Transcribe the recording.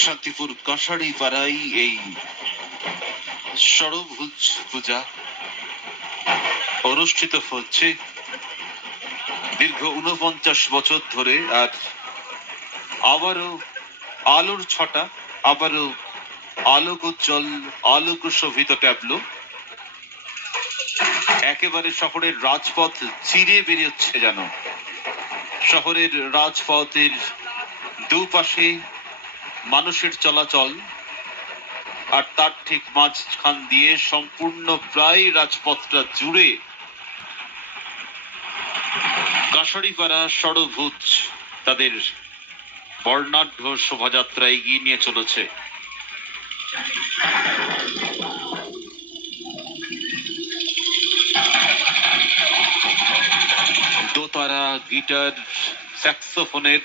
শান্তিপুর কাঁসারি পাড়ায় এই ষড়ভুজ পূজা অনুষ্ঠিত হচ্ছে দীর্ঘ ৪৯ বছর ধরে। আর আবারও আলোর ছটা, আবারও আলোক উজ্জ্বল আলোক শোভিত ট্যাবলো একেবারে শহরের রাজপথ চিরে বেরিয়েছে যেন। শহরের রাজপথের দুপাশে মানুষের চলাচল, আর তার ঠিক মাঝখান দিয়ে সম্পূর্ণ প্রায় রাজপথটা জুড়ে কাঁসারিপাড়া ষড়ভুজ তাদের বর্ণাঢ্য শোভাযাত্রা এগিয়ে নিয়ে চলেছে। দোতারা, গিটার, স্যাক্সোফোনের